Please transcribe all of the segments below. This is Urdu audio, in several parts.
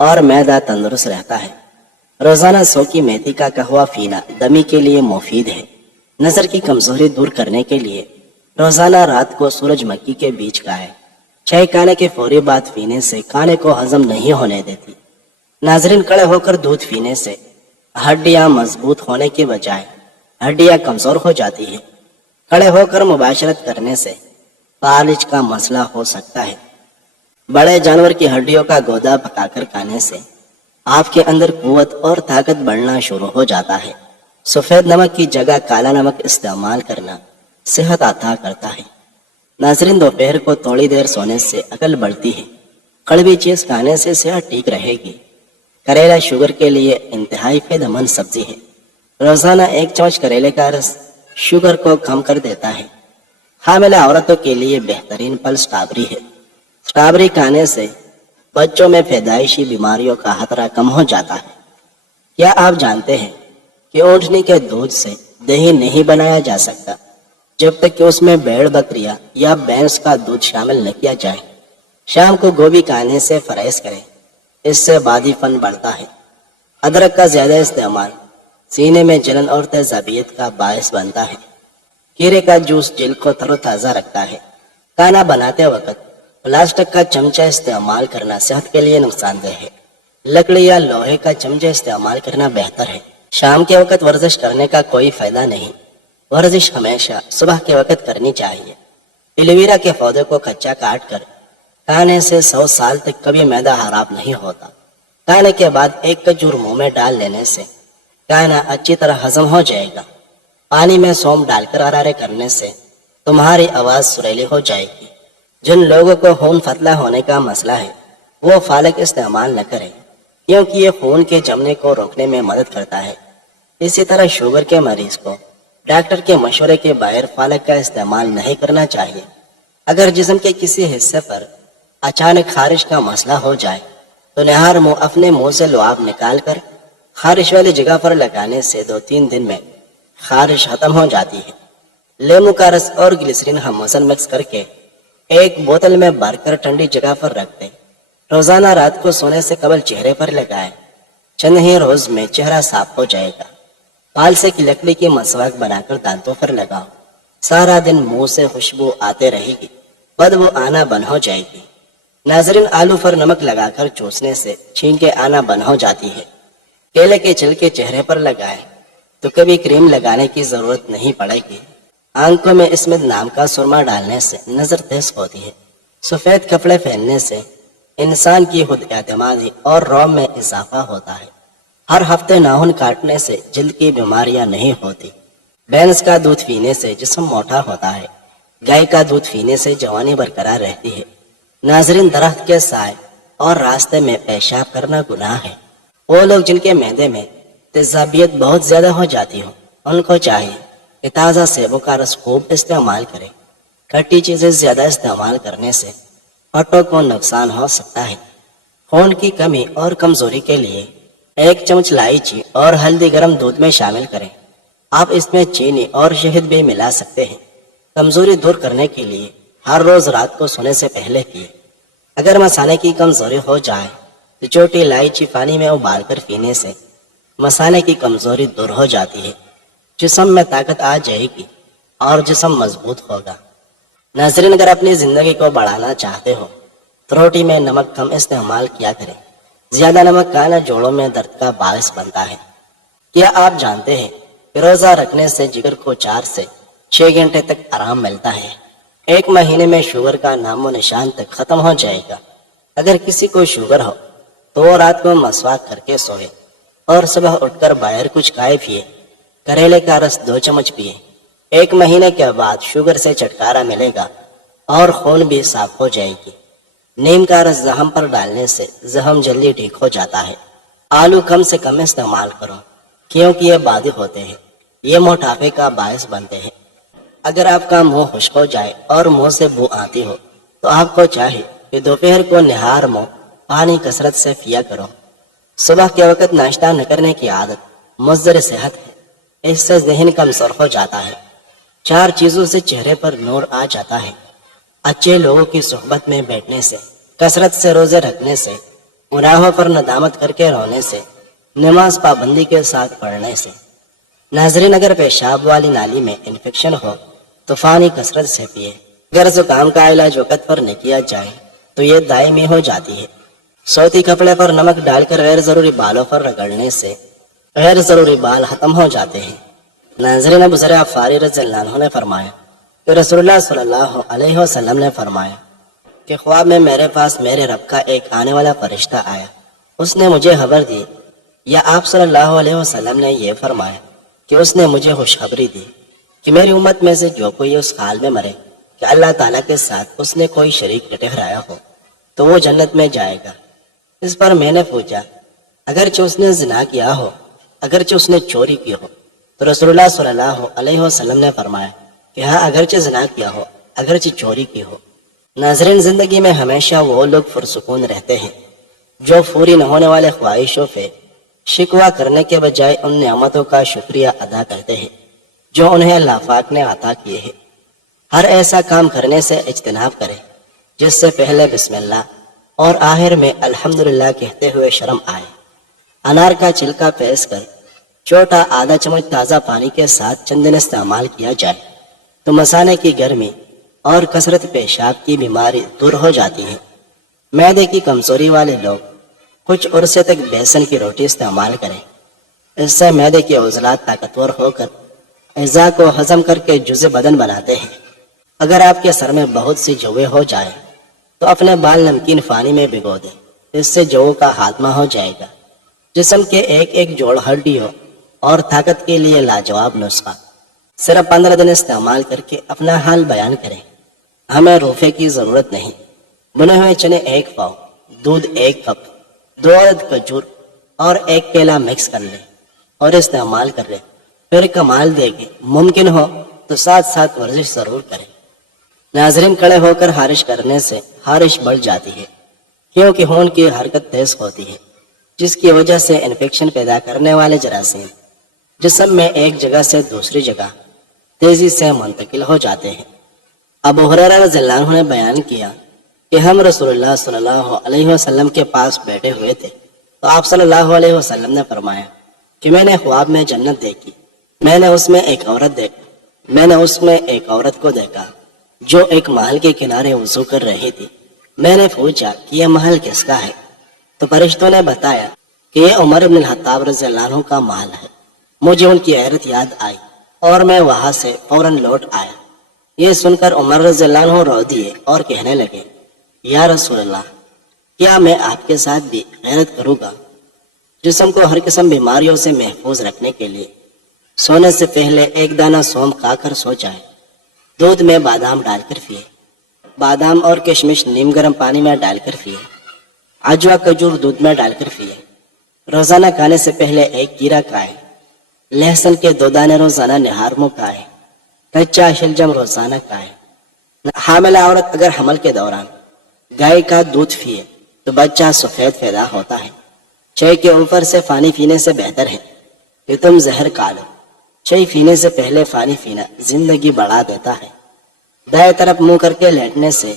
اور معدہ تندرست رہتا ہے۔ روزانہ 100 کی میتھی کا قہوہ پینا دمی کے لیے مفید ہے۔ نظر کی کمزوری دور کرنے کے لیے روزانہ رات کو سورج مکھی کے بیج کھائے۔ چائے کھانے کے فوری بعد پینے سے کھانے کو ہضم نہیں ہونے دیتی۔ ناظرین، کھڑے ہو کر دودھ پینے سے ہڈیاں مضبوط ہونے کے بجائے ہڈیاں کمزور ہو جاتی ہیں۔ کھڑے ہو کر مباشرت کرنے سے فالج کا مسئلہ ہو سکتا ہے۔ بڑے جانور کی ہڈیوں کا گودا پکا کر کھانے سے آپ کے اندر قوت اور طاقت بڑھنا شروع ہو جاتا ہے۔ سفید نمک کی جگہ کالا نمک استعمال کرنا صحت عطا کرتا ہے۔ ناظرین، دوپہر کو تھوڑی دیر سونے سے عقل بڑھتی ہے۔ کڑوی چیز کھانے سے صحت ٹھیک رہے گی۔ کریلا شوگر کے لیے انتہائی فائدہ مند سبزی ہے۔ روزانہ 1 چمچ کریلے کا رس شوگر کو کم کر دیتا ہے۔ حاملہ عورتوں کے لیے بہترین پھل سٹرابری ہے۔ سٹرابری کھانے سے بچوں میں پیدائشی بیماریوں کا خطرہ کم ہو جاتا ہے۔ کیا آپ جانتے ہیں کہ اونٹنی کے دودھ سے دہی نہیں بنایا جا سکتا جب تک کہ اس میں بھیڑ بکریاں یا بھینس کا دودھ شامل نہ کیا جائے؟ شام کو گوبھی کھانے سے پرہیز کریں، اس سے بادی پن بڑھتا ہے۔ ادرک کا زیادہ استعمال سینے میں جلن اور تیزابیت کا باعث بنتا ہے۔ کھیرے کا جوس جلد کو تر و تازہ رکھتا ہے۔ کھانا بناتے وقت پلاسٹک کا چمچہ استعمال کرنا صحت کے لیے نقصان دہ ہے۔ لکڑی یا لوہے کا چمچہ استعمال کرنا بہتر ہے۔ شام کے وقت ورزش کرنے کا کوئی فائدہ نہیں۔ ورزش ہمیشہ صبح کے وقت کرنی چاہیے۔ ایلوویرا کے پودے کو کچا کاٹ کر کھانے سے 100 سال تک کبھی معدہ خراب نہیں ہوتا۔ کھانے کے بعد 1 کھجور منہ میں ڈال لینے سے کھانا اچھی طرح ہضم ہو جائے گا۔ پانی میں سونف ڈال کر غرارے کرنے سے تمہاری آواز سریلی ہو جائے گی۔ جن لوگوں کو خون پتلا ہونے کا مسئلہ ہے وہ پالک استعمال نہ کریں، کیونکہ یہ خون کے جمنے کو روکنے میں مدد کرتا ہے۔ اسی طرح شوگر کے مریض کو ڈاکٹر کے مشورے کے بغیر پالک کا استعمال نہیں کرنا چاہیے۔ اگر جسم کے کسی حصے پر اچانک خارش کا مسئلہ ہو جائے تو نہار منہ اپنے منہ سے لعاب نکال کر خارش والی جگہ پر لگانے سے 2-3 دن میں خارش ختم ہو جاتی ہے۔ لیمو کا رس اور گلیسرین ہم مثلاً مکس کر کے 1 بوتل میں بھر کر ٹھنڈی جگہ پر رکھ دیں۔ روزانہ رات کو سونے سے قبل چہرے پر لگائیں۔ چند ہی روز میں چہرہ صاف ہو جائے گا۔ پالسے کی لکڑی کی مسواک بنا کر دانتوں پر لگاؤ۔ سارا دن منہ سے خوشبو آتے رہے گی، بدبو آنا بند ہو جائے گی۔ ناظرین، آلو پر نمک لگا کر چوسنے سے چھینکیں آنا بند ہو جاتی ہے۔ کیلے کے چھل کے چہرے پر لگائیں تو کبھی کریم لگانے کی ضرورت نہیں پڑے گی۔ آنکھوں میں اسمت نام کا سرما ڈالنے سے نظر تیز ہوتی ہے۔ سفید کپڑے پہننے سے انسان کی خود اعتمادی اور روم میں اضافہ ہوتا ہے۔ ہر ہفتے ناخن کاٹنے سے جلد کی بیماریاں نہیں ہوتی۔ بھینس کا دودھ پینے سے جسم موٹا ہوتا ہے۔ گائے کا دودھ پینے سے جوانی برقرار رہتی ہے۔ ناظرین، درخت کے سائے اور راستے میں پیشاب کرنا گناہ ہے۔ وہ لوگ جن کے معدے میں تیزابیت بہت زیادہ ہو جاتی ہو ان کو چاہیے کہ تازہ سیبوں کا رس خوب استعمال کریں۔ کھٹی چیزیں زیادہ استعمال کرنے سے پٹوں کو نقصان ہو سکتا ہے۔ خون کی کمی اور کمزوری کے لیے 1 چمچ الائچی اور ہلدی گرم دودھ میں شامل کریں۔ آپ اس میں چینی اور شہد بھی ملا سکتے ہیں۔ کمزوری دور کرنے کے لیے ہر روز رات کو سونے سے پہلے پیے۔ اگر مسانے کی کمزوری ہو جائے تو چھوٹی الائچی پانی میں ابال کر پینے سے مسانے کی کمزوری دور ہو جاتی ہے۔ جسم میں طاقت آ جائے گی اور جسم مضبوط ہوگا۔ ناظرین، اگر اپنی زندگی کو بڑھانا چاہتے ہو تو روٹی میں نمک کم استعمال کیا کریں۔ زیادہ نمک کھانا جوڑوں میں درد کا باعث بنتا ہے۔ کیا آپ جانتے ہیں کہ روزہ رکھنے سے جگر کو 4 سے 6 گھنٹے تک آرام ملتا ہے؟ 1 مہینے میں شوگر کا نام و نشان تک ختم ہو جائے گا۔ اگر کسی کو شوگر ہو تو وہ رات کو مسواک کر کے سوئے اور صبح اٹھ کر باہر کچھ کھائے پیے۔ کریلے کا رس 2 چمچ پیے۔ 1 مہینے کے بعد شوگر سے چھٹکارا ملے گا اور خون بھی صاف ہو جائے گی۔ نیم کا رس زخم پر ڈالنے سے زخم جلدی ٹھیک ہو جاتا ہے۔ آلو کم سے کم استعمال کرو کیونکہ یہ بادی ہوتے ہیں۔ یہ موٹاپے کا باعث بنتے ہیں۔ اگر آپ کا منہ خشک ہو جائے اور منہ سے بو آتی ہو تو آپ کو چاہیے کہ دوپہر کو نہار منہ پانی کثرت سے پیا کرو۔ صبح کے وقت ناشتہ نہ کرنے کی عادت مضر صحت ہے۔ اس سے ذہن کمزور ہو جاتا ہے۔ 4 چیزوں سے چہرے پر نور آ جاتا ہے۔ اچھے لوگوں کی صحبت میں بیٹھنے سے، کثرت سے روزے رکھنے سے، گناہوں پر ندامت کر کے رونے سے، نماز پابندی کے ساتھ پڑھنے سے۔ ناظرین، اگر پیشاب والی نالی میں انفیکشن ہو تو پانی کثرت سے پیے۔ اگر زکام کا علاج وقت پر نہ کیا جائے تو یہ دائمی ہو جاتی ہے۔ سوتی کپڑے پر نمک ڈال کر غیر ضروری بالوں پر رگڑنے سے غیر ضروری بال ختم ہو جاتے ہیں۔ ناظرین، ابو ذر غفاری رضی اللہ عنہ نے فرمایا کہ رسول اللہ صلی اللہ علیہ وسلم نے فرمایا کہ خواب میں میرے پاس میرے رب کا ایک آنے والا فرشتہ آیا۔ اس نے مجھے خبر دی، یا آپ صلی اللہ علیہ وسلم نے یہ فرمایا کہ اس نے مجھے خوشخبری دی کہ میری امت میں سے جو کوئی اس حال میں مرے کہ اللہ تعالیٰ کے ساتھ اس نے کوئی شریک نہ ٹھہرایا ہو تو وہ جنت میں جائے گا۔ اس پر میں نے پوچھا، اگرچہ اس نے زنا کیا ہو، اگرچہ اس نے چوری کی ہو؟ تو رسول اللہ صلی اللہ علیہ وسلم نے فرمایا کہ ہاں، اگرچہ زنا کیا ہو، اگرچہ چوری کی ہو۔ ناظرین، زندگی میں ہمیشہ وہ لوگ پرسکون رہتے ہیں جو پوری نہ ہونے والے خواہشوں پہ شکوہ کرنے کے بجائے ان نعمتوں کا شکریہ ادا کرتے ہیں جو انہیں اللہ پاک نے عطا کیے ہیں۔ ہر ایسا کام کرنے سے اجتناب کرے جس سے پہلے بسم اللہ اور آخر میں الحمدللہ کہتے ہوئے شرم آئے۔ انار کا چھلکا پیس کر چھوٹا آدھا چمچ تازہ پانی کے ساتھ چند دن استعمال کیا جائے تو مثانے کی گرمی اور کثرت پیشاب کی بیماری دور ہو جاتی ہے۔ معدے کی کمزوری والے لوگ کچھ عرصے تک بیسن کی روٹی استعمال کریں۔ اس سے معدے کے عضلات طاقتور ہو کر اعضاء کو ہضم کر کے جزء بدن بناتے ہیں۔ اگر آپ کے سر میں بہت سی جویں ہو جائیں تو اپنے بال نمکین پانی میں بھگو دیں، اس سے جوؤں کا خاتمہ ہو جائے گا۔ جسم کے ایک ایک جوڑ ہڈیوں اور طاقت کے لیے لاجواب نسخہ۔ صرف 15 دن استعمال کر کے اپنا حال بیان کریں۔ ہمیں روفے کی ضرورت نہیں۔ بنے ہوئے چنے 1 پاؤ، دودھ 1 کپ، 2 عدد کھجور اور 1 کیلا مکس کر لیں اور استعمال کر لیں۔ پھر کمال دے گی۔ ممکن ہو تو ساتھ ساتھ ورزش ضرور کریں۔ ناظرین، کھڑے ہو کر خارش کرنے سے خارش بڑھ جاتی ہے کیونکہ خون کی حرکت تیز ہوتی ہے، جس کی وجہ سے انفیکشن پیدا کرنے والے جراثیم جسم میں ایک جگہ سے دوسری جگہ تیزی سے منتقل ہو جاتے ہیں۔ ابو ہریرہ رضی اللہ عنہ نے بیان کیا کہ ہم رسول اللہ صلی اللہ علیہ وسلم کے پاس بیٹھے ہوئے تھے تو آپ صلی اللہ علیہ وسلم نے فرمایا کہ میں نے خواب میں جنت دیکھی۔ میں نے اس میں ایک عورت کو دیکھا جو ایک محل کے کنارے وضو کر رہی تھی۔ میں نے پوچھا کہ یہ محل کس کا ہے؟ تو فرشتوں نے بتایا کہ یہ عمر بن الخطاب رضی اللہ عنہ کا محل ہے۔ مجھے ان کی غیرت یاد آئی اور میں وہاں سے فوراً لوٹ آیا۔ یہ سن کر عمر رضی اللہ عنہ رو دیے اور کہنے لگے، یا رسول اللہ، کیا میں آپ کے ساتھ بھی غیرت کروں گا؟ جسم کو ہر قسم بیماریوں سے محفوظ رکھنے کے لیے سونے سے پہلے 1 دانہ سونف کھا کر سو جائے۔ دودھ میں بادام ڈال کر پیے۔ بادام اور کشمش نیم گرم پانی میں ڈال کر پیے۔ عجوا کھجور دودھ میں ڈال کر پیے۔ روزانہ کھانے سے پہلے 1 کیرا کھائے۔ لہسن کے 2 دانے روزانہ نہار منہ کھائے۔ کچا شلجم روزانہ کھائے۔ حاملہ عورت اگر حمل کے دوران گائے کا دودھ پیے تو بچہ سفید پیدا ہوتا ہے۔ چائے کے اوپر سے پانی پینے سے بہتر ہے کہ تم زہر کھا لو۔ چائے پینے سے پہلے پانی پینا زندگی بڑھا دیتا ہے۔ دائیں طرف منہ کر کے لیٹنے سے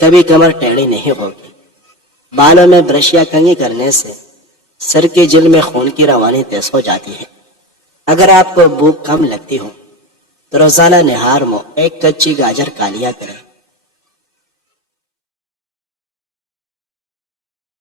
کبھی کمر ٹیڑھی نہیں ہوگی۔ بالوں میں برش یا کنگھی کرنے سے سر کی جل میں خون کی روانی تیز ہو جاتی ہے۔ اگر آپ کو بھوک کم لگتی ہو تو روزانہ نہار منہ 1 کچی گاجر کھا لیا کریں۔